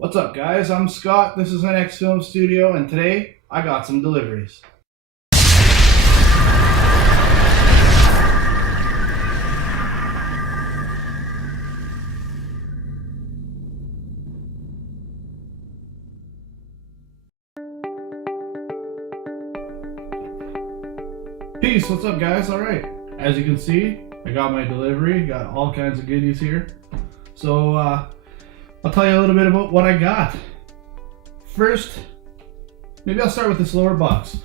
What's up, guys? I'm Scott. This is NXFilms Studio, and today I got some deliveries. Peace. What's up, guys? All right. As you can see, I got my delivery. Got all kinds of goodies here. So I'll tell you a little bit about what I got. First, maybe I'll start with this lower box.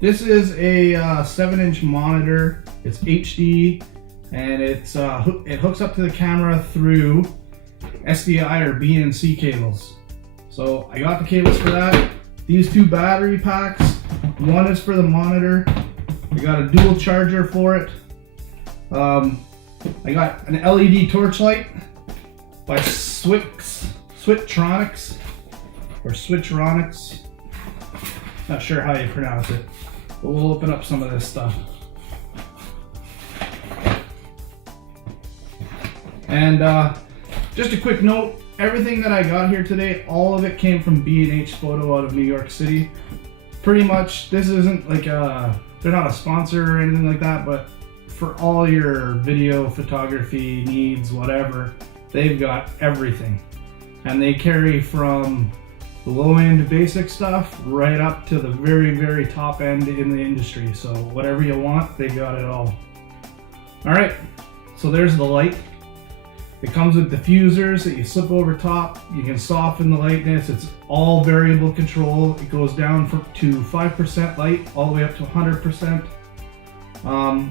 This is a 7-inch monitor. It's HD, and it hooks up to the camera through SDI or B&C cables. So I got the cables for that. These two battery packs. One is for the monitor. I got a dual charger for it. I got an LED torchlight by Switchronics. Not sure how you pronounce it, but we'll open up some of this stuff. And just a quick note, everything that I got here today, all of it came from B&H Photo out of New York City. Pretty much, this isn't like they're not a sponsor or anything like that, but for all your video photography needs, whatever, they've got everything. And they carry from low-end basic stuff right up to the very, very top end in the industry. So whatever you want, they got it all. All right, so there's the light. It comes with diffusers that you slip over top. You can soften the lightness. It's all variable control. It goes down to 5% light all the way up to 100%.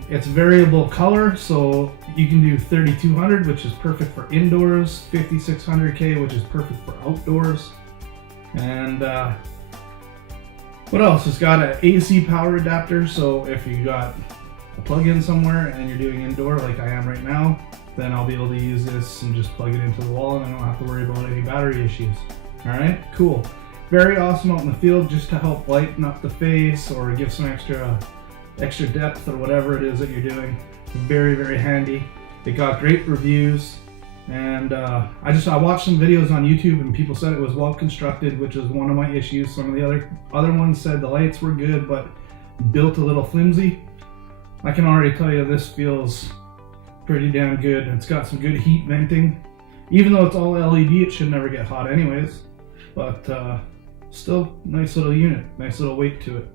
It's variable color, so you can do 3200, which is perfect for indoors, 5600K, which is perfect for outdoors. And what else? It's got an AC power adapter, so if you got a plug-in somewhere and you're doing indoor like I am right now, then I'll be able to use this and just plug it into the wall and I don't have to worry about any battery issues. All right, cool. Very awesome out in the field just to help lighten up the face or give some extra depth or whatever it is that you're doing. Very, very handy. It got great reviews, and I watched some videos on YouTube and people said it was well constructed, which is one of my issues. Some of the other ones said the lights were good but built a little flimsy. I can already tell you this feels pretty damn good. It's got some good heat venting. Even though it's all LED, it should never get hot anyways, but still nice little unit, nice little weight to it.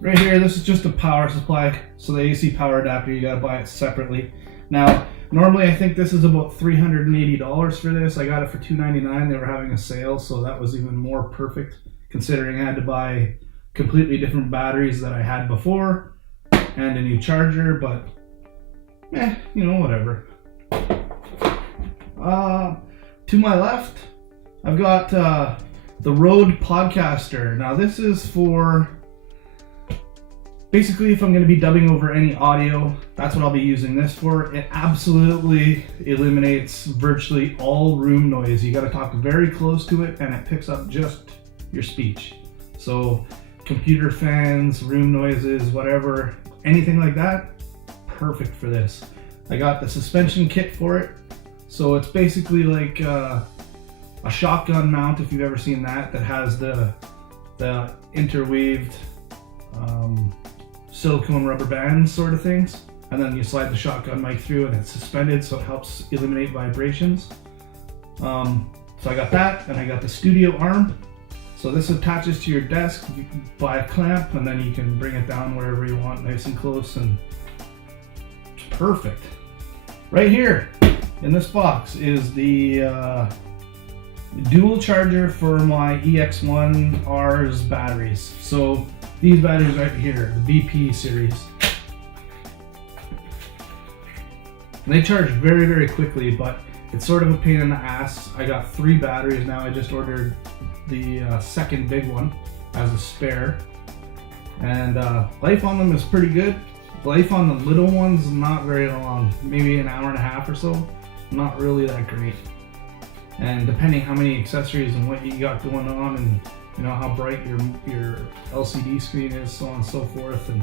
Right here, this is just a power supply, so the AC power adapter, you gotta buy it separately. Now, normally I think this is about $380 for this. I got it for $299. They were having a sale, so that was even more perfect, considering I had to buy completely different batteries that I had before and a new charger, but whatever. To my left, I've got the Rode Podcaster. Now this is for basically if I'm going to be dubbing over any audio, that's what I'll be using this for. It absolutely eliminates virtually all room noise. You got to talk very close to it and it picks up just your speech. So computer fans, room noises, whatever, anything like that, perfect for this. I got the suspension kit for it. So it's basically like a shotgun mount, if you've ever seen that has the interweaved silicone rubber bands sort of things, and then you slide the shotgun mic through and it's suspended, so it helps eliminate vibrations. So I got that, and I got the studio arm. So this attaches to your desk by a clamp, and then you can bring it down wherever you want, nice and close, and it's perfect. Right here in this box is the dual charger for my EX1R's batteries. So these batteries right here, the BP series. They charge very, very quickly, but it's sort of a pain in the ass. I got 3 batteries now. I just ordered the second big one as a spare. And life on them is pretty good. Life on the little ones, not very long. Maybe an hour and a half or so. Not really that great. And depending how many accessories and what you got going on, and how bright your LCD screen is, so on and so forth, and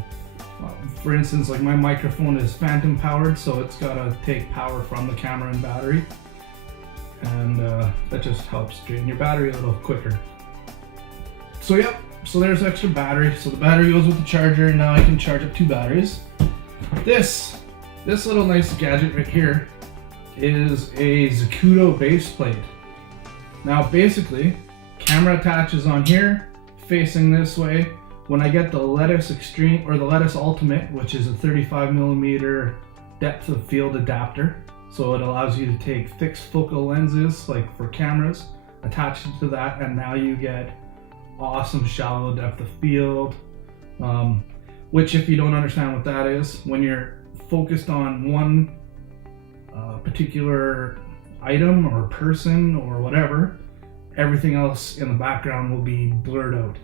For instance, like my microphone is phantom powered, so it's gotta take power from the camera and battery, and that just helps drain your battery a little quicker. So yep, so there's extra battery. So the battery goes with the charger, and now I can charge up 2 batteries. This little nice gadget right here is a Zacuto base plate. Now basically, camera attaches on here, facing this way. When I get the Lettuce Extreme or the Lettuce Ultimate, which is a 35mm depth of field adapter, so it allows you to take fixed focal lenses like for cameras, attach it to that, and now you get awesome shallow depth of field. Which, if you don't understand what that is, when you're focused on one particular item or person or whatever, everything else in the background will be blurred out.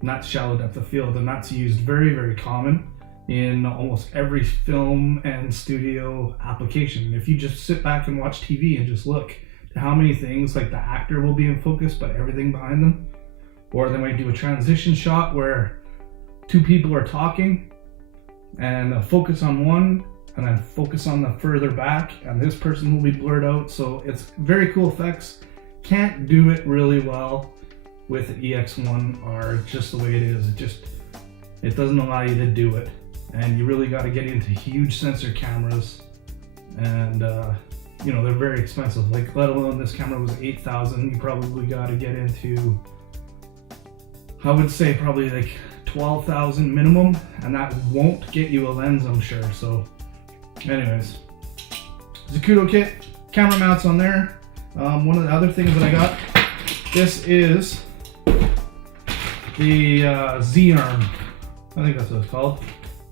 And that's shallow depth of field, and that's used very, very common in almost every film and studio application. If you just sit back and watch TV and just look to how many things, like the actor will be in focus but everything behind them, or they might do a transition shot where 2 people are talking and they'll focus on one and then focus on the further back, and this person will be blurred out. So it's very cool effects. Can't do it really well with the EX1R just the way it is. It doesn't allow you to do it, and you really got to get into huge sensor cameras, and you know, they're very expensive. Like, let alone this camera was $8,000. You probably got to get into, I would say, probably like $12,000 minimum, and that won't get you a lens, I'm sure. So anyways, Zacuto kit, camera mounts on there. One of the other things that I got, this is the Z-Arm, I think that's what it's called.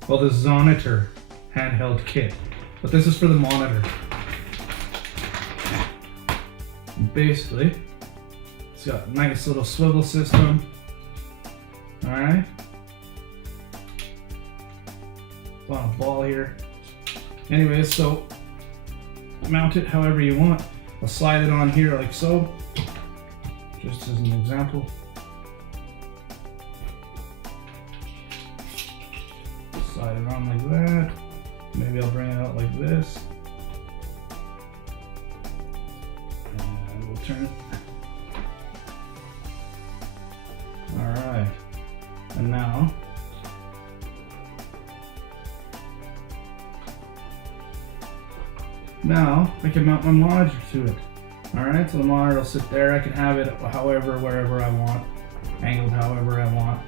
Well, the Zonator handheld kit, but this is for the monitor. Basically, it's got a nice little swivel system. All right, on a ball here. Anyways, so mount it however you want. I'll slide it on here like so, just as an example. Slide it on like that. Maybe I'll bring it out like this. And we'll turn it. Alright. And now, I can mount my monitor to it. Alright, so the monitor will sit there. I can have it however, wherever I want, angled however I want.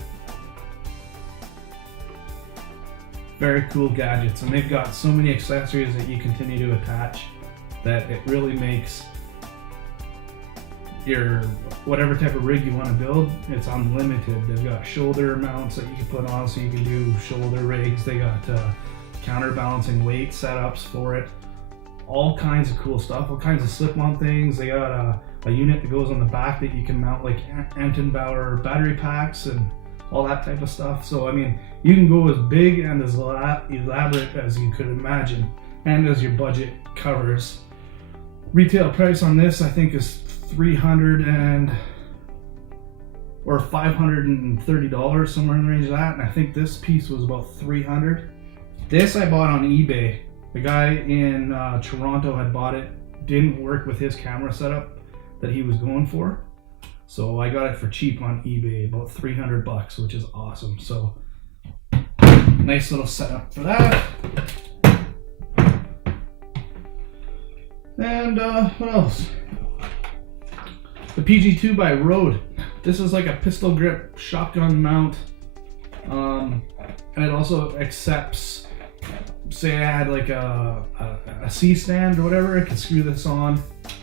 Very cool gadgets, and they've got so many accessories that you continue to attach that it really makes your whatever type of rig you want to build, it's unlimited. They've got shoulder mounts that you can put on so you can do shoulder rigs. They got counterbalancing weight setups for it. All kinds of cool stuff, all kinds of slip-on things. They got a unit that goes on the back that you can mount like Anton-Bauer battery packs and all that type of stuff. So I mean, you can go as big and as elaborate as you could imagine, and as your budget covers. Retail price on this, I think, is $300 or $530, somewhere in the range of that. And I think this piece was about $300. This I bought on eBay. The guy in Toronto had bought it. Didn't work with his camera setup that he was going for. So I got it for cheap on eBay, about $300, which is awesome. So nice little setup for that. And what else? The PG2 by Rode. This is like a pistol grip shotgun mount, and it also accepts, say I had like a C-stand or whatever, I could screw this on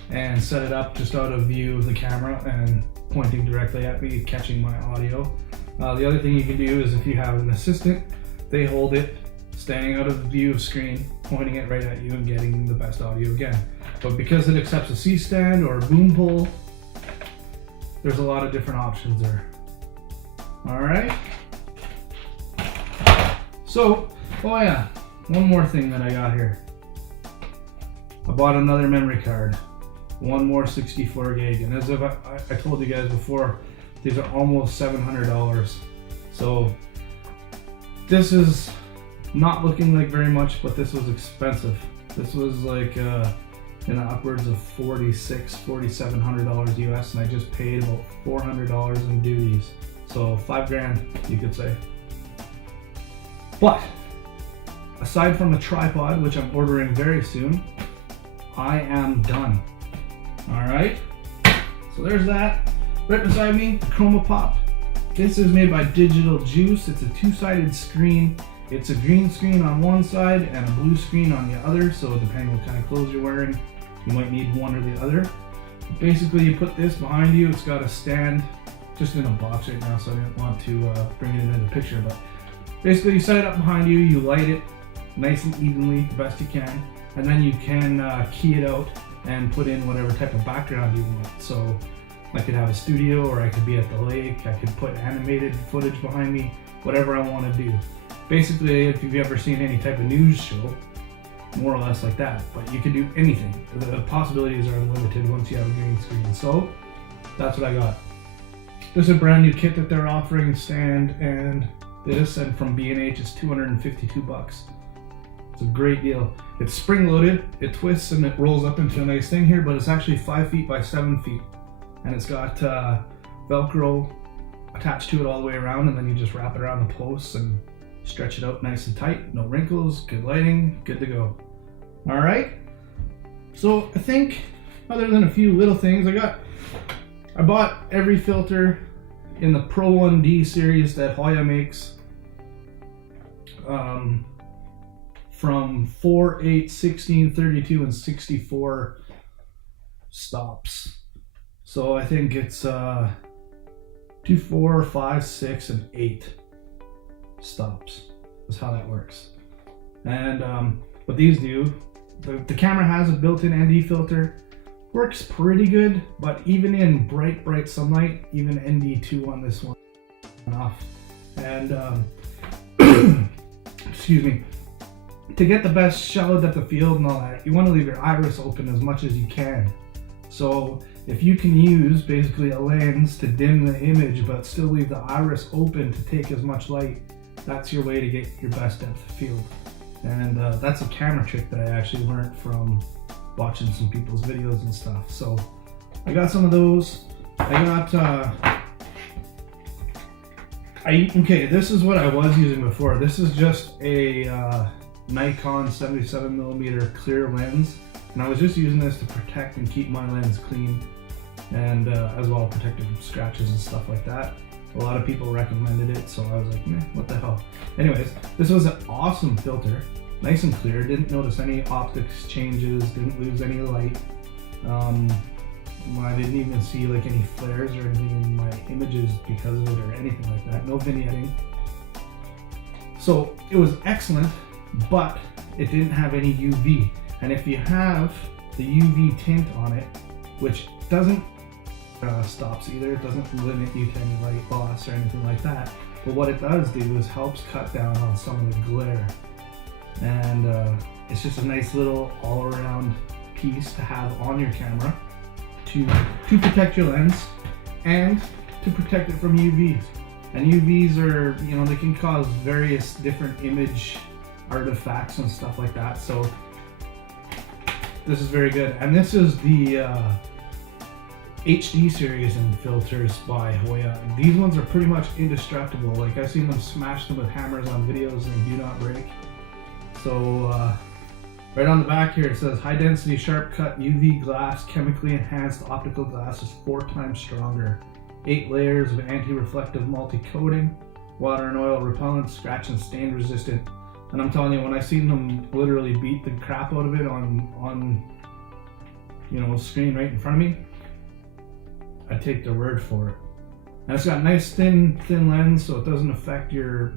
and set it up just out of view of the camera and pointing directly at me, catching my audio. The other thing you can do is, if you have an assistant, they hold it, staying out of view of screen, pointing it right at you and getting the best audio again. But because it accepts a C-stand or a boom pole, there's a lot of different options there. All right. So, oh yeah, one more thing that I got here. I bought another memory card. One more 64 gig, and as I told you guys before, these are almost $700. So this is not looking like very much, but this was expensive. This was like in the upwards of $4,700 US, and I just paid about $400 in duties. So $5,000, you could say. But aside from the tripod, which I'm ordering very soon, I am done. All right. So there's that. Right beside me, the Chroma Pop. This is made by Digital Juice. It's a two-sided screen. It's a green screen on one side and a blue screen on the other. So depending what kind of clothes you're wearing, you might need one or the other. Basically, you put this behind you. It's got a stand, just in a box right now, so I didn't want to bring it into the picture. But basically, you set it up behind you, you light it nice and evenly, the best you can, and then you can key it out and put in whatever type of background you want. So I could have a studio, or I could be at the lake. I could put animated footage behind me, whatever I want to do. Basically, if you've ever seen any type of news show, more or less like that, but you can do anything. The possibilities are unlimited once you have a green screen. So that's what I got. This is a brand new kit that they're offering, stand and this, and from B&H it's $252. It's a great deal. It's spring loaded, it twists and it rolls up into a nice thing here, but it's actually 5 feet by 7 feet. And it's got Velcro attached to it all the way around, and then you just wrap it around the posts and stretch it out nice and tight. No wrinkles, good lighting, good to go. All right. So I think other than a few little things, I bought every filter in the Pro 1D series that Hoya makes. From 4, 8, 16, 32, and 64 stops. So I think it's 2, 4, 5, 6, and 8 stops. That's how that works. And what these do, the camera has a built-in ND filter. Works pretty good, but even in bright sunlight, even ND2 on this one enough. And excuse me, to get the best shallow depth of field and all that, you want to leave your iris open as much as you can. So if you can use basically a lens to dim the image but still leave the iris open to take as much light, that's your way to get your best depth of field. And that's a camera trick that I actually learned from watching some people's videos and stuff. So I got some of those. Okay, this is what I was using before. This is just a Nikon 77mm clear lens, and I was just using this to protect and keep my lens clean, and as well protect it from scratches and stuff like that. A lot of people recommended it, so I was like, meh, what the hell. Anyways, this was an awesome filter, nice and clear, didn't notice any optics changes, didn't lose any light. I didn't even see like any flares or anything in my images because of it or anything like that, no vignetting. So it was excellent, but it didn't have any UV. And if you have the UV tint on it, which doesn't stops either, it doesn't limit you to any light loss or anything like that, but what it does do is helps cut down on some of the glare. And it's just a nice little all-around piece to have on your camera to protect your lens and to protect it from UVs. And UVs are, they can cause various different image artifacts and stuff like that. So this is very good. And this is the HD series in filters by Hoya. These ones are pretty much indestructible. Like I've seen them smash them with hammers on videos and they do not break. So right on the back here it says high density sharp cut UV glass, chemically enhanced optical glass is 4 times stronger. 8 layers of anti-reflective multi-coating, water and oil repellent, scratch and stain resistant. And I'm telling you, when I seen them literally beat the crap out of it on screen right in front of me, I take their word for it. And it's got nice thin lens, so it doesn't affect your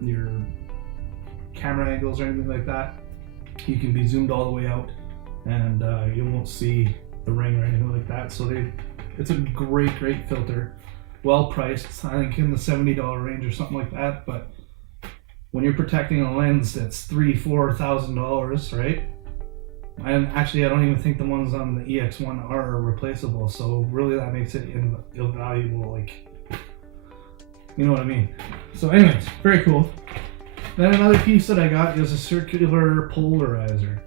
camera angles or anything like that. You can be zoomed all the way out, and you won't see the ring or anything like that. So it's a great filter, well priced. I think in the $70 range or something like that. But when you're protecting a lens that's $3,000-$4,000, right? And actually, I don't even think the ones on the EX1 are replaceable. So really, that makes it invaluable. Like, you know what I mean? So, anyways, very cool. Then another piece that I got is a circular polarizer.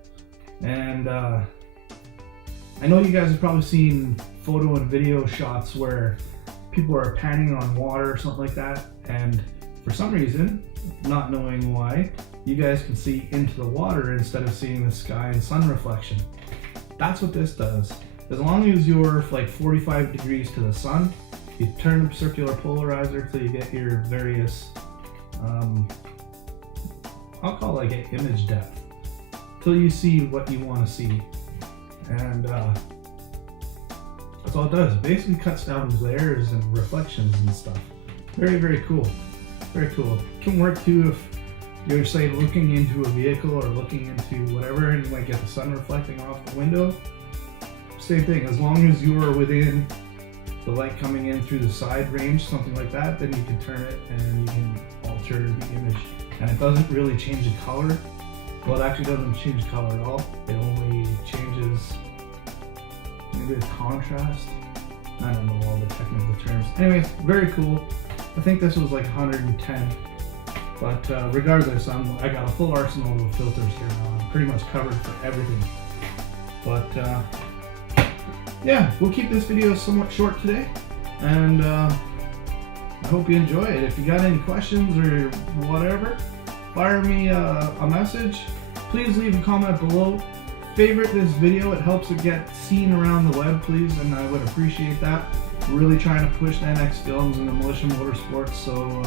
And I know you guys have probably seen photo and video shots where people are panning on water or something like that, and for some reason, not knowing why, you guys can see into the water instead of seeing the sky and sun reflection. That's what this does. As long as you're like 45 degrees to the sun, you turn the circular polarizer till you get your various, I'll call it like an image depth, till you see what you want to see. And that's all it does. It basically cuts down glares and reflections and stuff. Very, very cool. Very cool. It can work too if you're, say, looking into a vehicle or looking into whatever, and you might get the sun reflecting off the window. Same thing. As long as you're within the light coming in through the side range, something like that, then you can turn it and you can alter the image. And it doesn't really change the color. Well, it actually doesn't change color at all. It only changes maybe the contrast. I don't know all the technical terms. Anyways, very cool. I think this was like 110. But regardless, I got a full arsenal of filters here now. I'm pretty much covered for everything. But yeah, we'll keep this video somewhat short today. And I hope you enjoy it. If you got any questions or whatever, fire me a message. Please leave a comment below. Favorite this video, it helps it get seen around the web, please, and I would appreciate that. We're really trying to push the NXFilms and the Mulisha Motorsports, so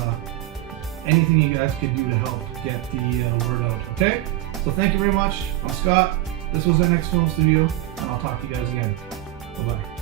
anything you guys could do to help get the word out, okay? So thank you very much. I'm Scott. This was NXFilm Studio, and I'll talk to you guys again. Bye-bye.